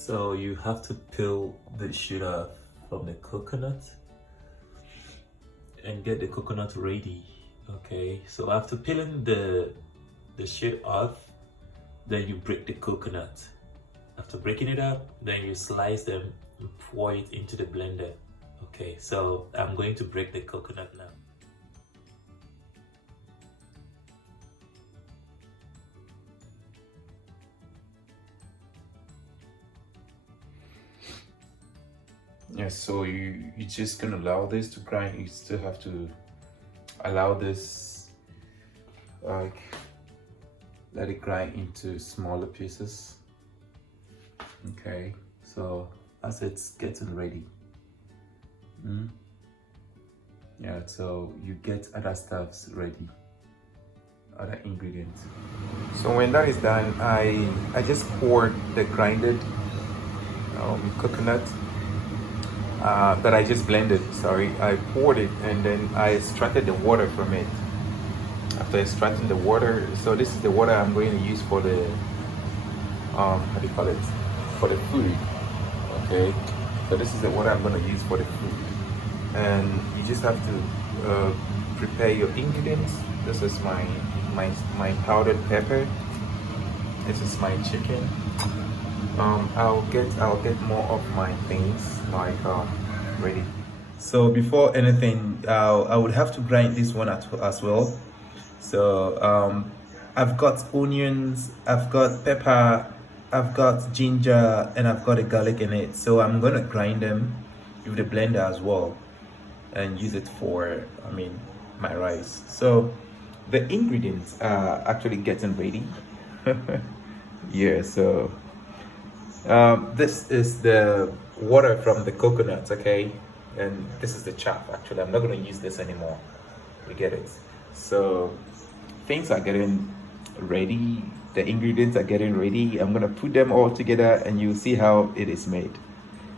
So you have to peel the sugar from the coconut and get the coconut ready. Okay, so after peeling the shit off, then you break the coconut. After breaking it up, then you slice them and pour it into the blender. Okay, so I'm going to break the coconut now. Yeah, so you're just gonna allow this to grind. You still have to allow this, like, let it grind into smaller pieces. Okay, so as it's getting ready, yeah, so you get other stuffs ready, other ingredients. So when that is done, I just poured the grinded coconut that I just blended. Sorry, I poured it and then I extracted the water from it. After extracting the water, so this is the water I'm going to use for the how do you call it, for the food. Okay, so this is the water I'm going to use for the food, and you just have to prepare your ingredients. This is my powdered pepper. This is my chicken. I'll get more of my things like ready. So before anything, I would have to grind this one as well. So I've got onions, I've got pepper, I've got ginger, and I've got a garlic in it. So I'm gonna grind them with the blender as well and use it for, my rice. So the ingredients are actually getting ready. Yeah, so this is the water from the coconut, okay? And this is the chaff. Actually, I'm not going to use this anymore. You get it? So things are getting ready. The ingredients are getting ready. I'm going to put them all together and you'll see how it is made.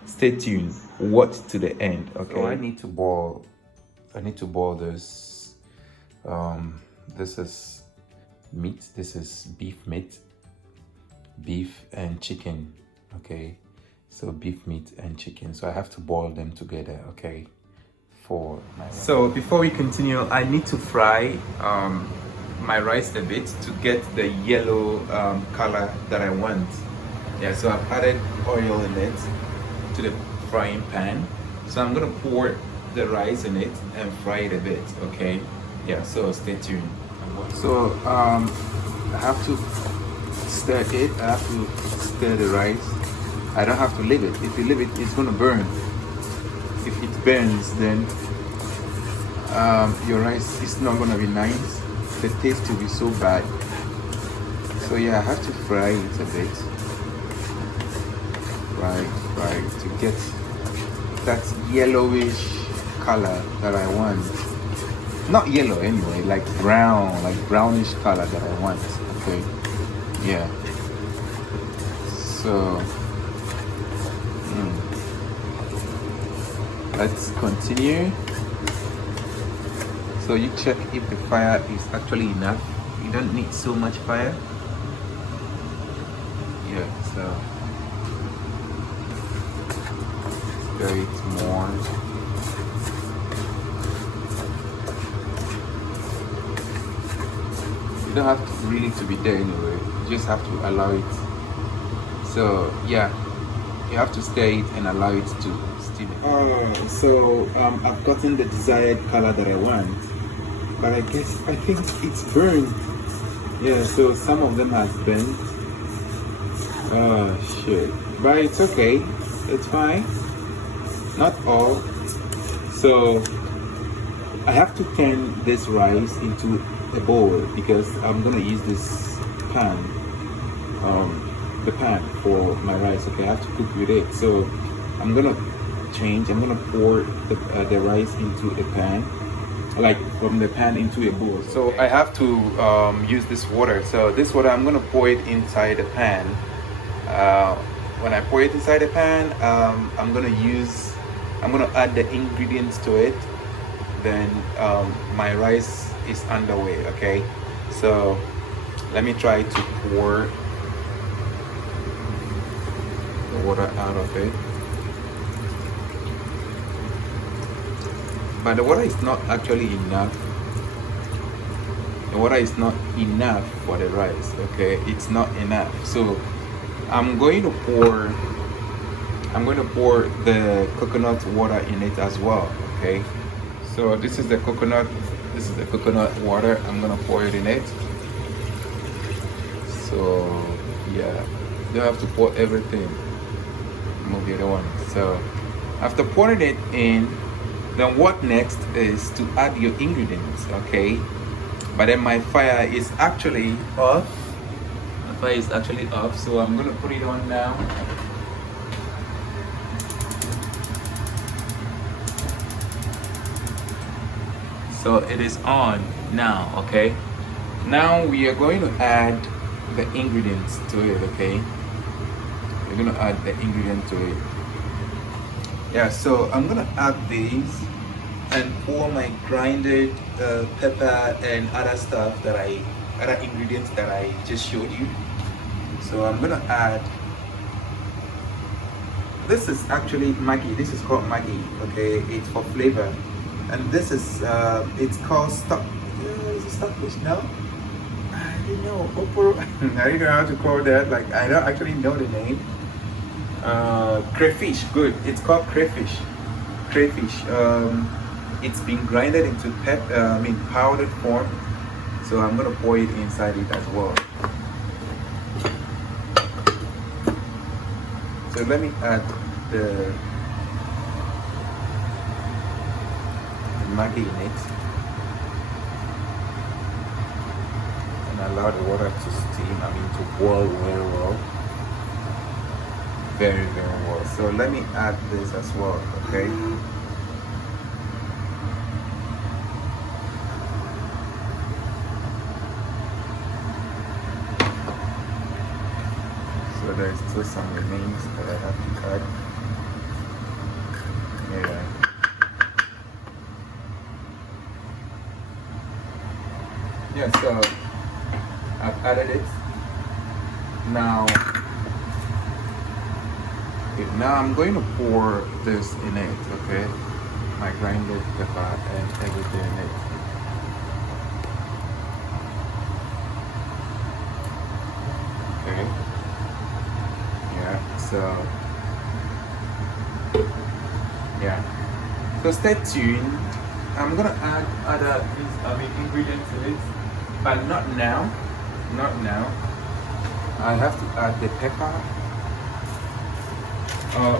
Stay tuned. Watch to the end, okay? So I need to boil this. This is meat. This is beef meat. Beef and chicken. Okay, so beef meat and chicken, so I have to boil them together, okay, for my rice. So before we continue, I need to fry my rice a bit to get the yellow color that I want. Yeah, so I've added oil in it to the frying pan, so I'm gonna pour the rice in it and fry it a bit, okay? Yeah, so stay tuned. So I have to stir it. I have to stir the rice. I don't have to leave it. If you leave it, it's gonna burn. If it burns, then your rice is not gonna be nice. The taste will be so bad. So yeah, I have to fry it a bit. Fry to get that yellowish color that I want. Not yellow anyway, like brown, like brownish color that I want. Okay. Yeah. So let's continue. So you check if the fire is actually enough. You don't need so much fire. Yeah, so stir it more. You don't have to really to be there anyway. You just have to allow it. So yeah, you have to stir it and allow it to steam. So I've gotten the desired color that I want, but I think it's burned. Yeah, so some of them has burnt. Oh shit, but it's okay. It's fine. Not all. So I have to turn this rice into a bowl because I'm gonna use this pan, the pan for my rice. Okay, I have to cook with it. So I'm gonna pour the rice into a pan, like from the pan into a bowl. So I have to use this water. So this water, I'm gonna pour it inside the pan. When I pour it inside the pan, I'm gonna add the ingredients to it. Then my rice is underway. Okay, so let me try to pour the water out of it. But the water is not actually enough. The water is not enough for the rice, okay? It's not enough. So I'm going to pour the coconut water in it as well, okay? So this is the coconut water. I'm gonna pour it in it. So yeah, you don't have to pour everything. Move the other one. So after pouring it in, then what next is to add your ingredients, okay? But then my fire is actually off. My fire is actually off, so I'm gonna put it on now. So it is on now, okay? Now we are going to add the ingredients to it, okay? We're gonna add the ingredient to it. Yeah, so I'm gonna add these and pour my grinded pepper and other ingredients that I just showed you. So I'm gonna add, this is actually Maggi. This is called Maggi, okay? It's for flavor. And this is, it's called stock. Is it stockfish? No? I don't know. I don't know how to call that. Like, I don't actually know the name. Crayfish. Good. It's called crayfish. Crayfish. It's been grinded into powdered form. So I'm gonna pour it inside it as well. So let me add the Maggi in it and allow the water to steam, to boil very well. Very, very well. So let me add this as well, okay? So there's still some remains that I have to add. Yeah. Yeah, so I've added it. Now I'm going to pour this in it, okay? My grinded pepper and everything in it. Okay. Yeah, so yeah. So stay tuned. I'm gonna add other ingredients to it. But not now. I have to add the pepper.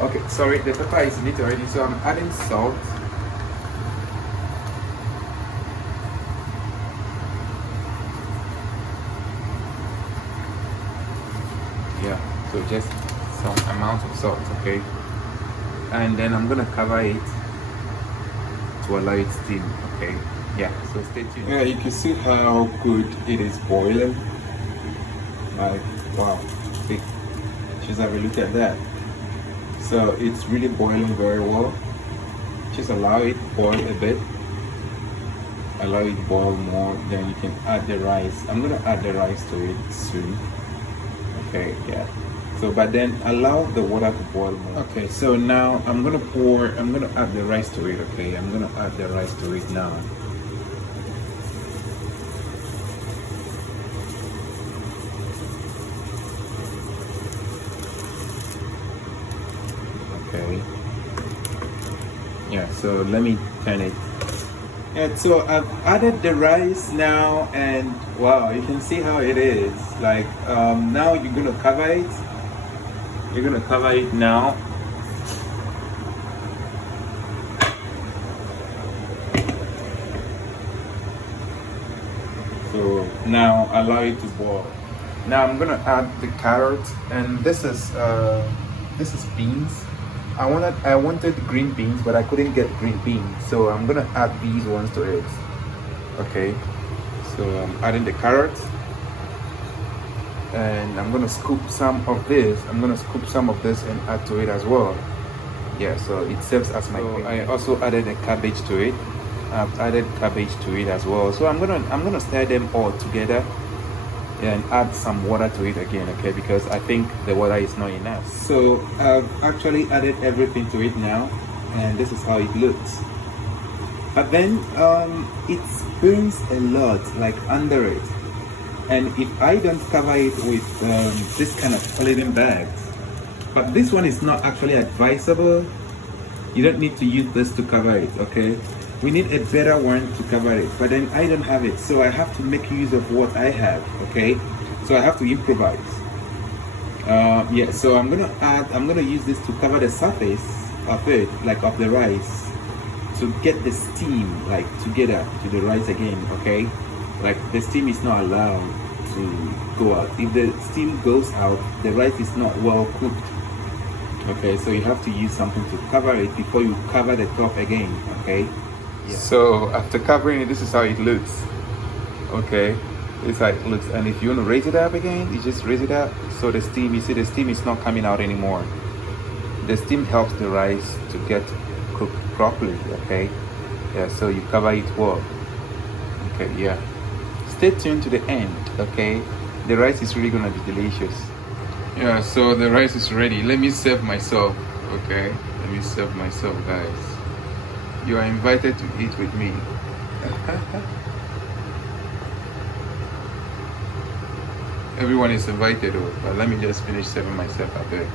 Okay, sorry, the pepper is in it already, so I'm adding salt. Yeah, so just some amount of salt, okay? And then I'm gonna cover it to allow it to steam, okay? Yeah, so stay tuned. Yeah, you can see how good it is boiling. Like, wow, see, just have a look at that. So it's really boiling very well. Just allow it boil a bit. Allow it boil more, then you can add the rice. I'm gonna add the rice to it soon. Okay, yeah. So, but then allow the water to boil more. Okay, so now I'm gonna add the rice to it, okay? I'm gonna add the rice to it now. Okay. Yeah, so let me turn it. And so I've added the rice now, and wow, you can see how it is. Like, now you're gonna cover it. You're gonna cover it now. So now allow it to boil. Now I'm gonna add the carrots, and this is beans. I wanted green beans, but I couldn't get green beans, so I'm gonna add these ones to it. Okay, so I'm adding the carrots, and I'm gonna scoop some of this. I'm gonna scoop some of this and add to it as well. Yeah, so it serves as my. So I also added a cabbage to it. I've added cabbage to it as well. So I'm gonna stir them all together. and add some water to it again, okay, because I think the water is not enough. So I've actually added everything to it now, and this is how it looks. But then it burns a lot, like under it, and if I don't cover it with this kind of polythene bags, but this one is not actually advisable. You don't need to use this to cover it, okay? We need a better one to cover it, but then I don't have it, so I have to make use of what I have, okay? So I have to improvise. Yeah, so I'm gonna use this to cover the surface of it, like of the rice, to get the steam like together to the rice again, okay? Like the steam is not allowed to go out. If the steam goes out, the rice is not well cooked. Okay, so you have to use something to cover it before you cover the top again, okay? Yeah. So after covering it, this is how it looks. Okay, this is how it looks. And if you want to raise it up again, you just raise it up. So the steam, you see the steam is not coming out anymore. The steam helps the rice to get cooked properly, okay? Yeah, so you cover it well. Okay, yeah. Stay tuned to the end, okay? The rice is really gonna be delicious. Yeah, so the rice is ready. Let me serve myself, okay? Let me serve myself, guys. You are invited to eat with me. Everyone is invited, but let me just finish serving myself out there.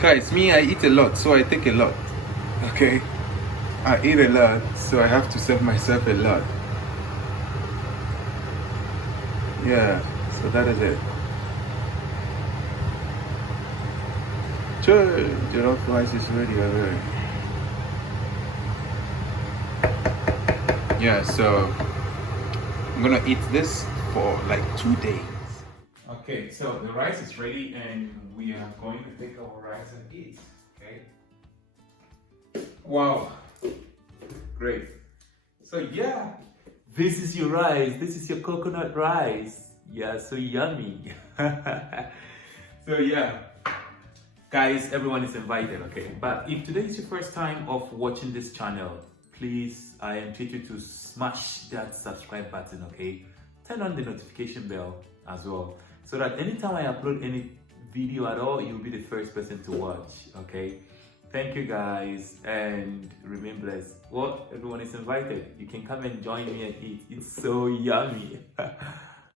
Guys, me, I eat a lot, so I take a lot. Okay? I eat a lot, so I have to serve myself a lot. Yeah, so that is it. Sure, jollof rice is ready already. Yeah, so I'm gonna eat this for like 2 days. Okay, so the rice is ready and we are going to take our rice and eat, okay? Wow, great. So yeah, this is your rice, this is your coconut rice. Yeah, so yummy. So yeah, guys, everyone is invited, okay? But if today is your first time of watching this channel, please, I entreat you to smash that subscribe button, okay? Turn on the notification bell as well, so that anytime I upload any video at all, you'll be the first person to watch, okay? Thank you guys, and remember this, well, everyone is invited. You can come and join me and eat. It's so yummy.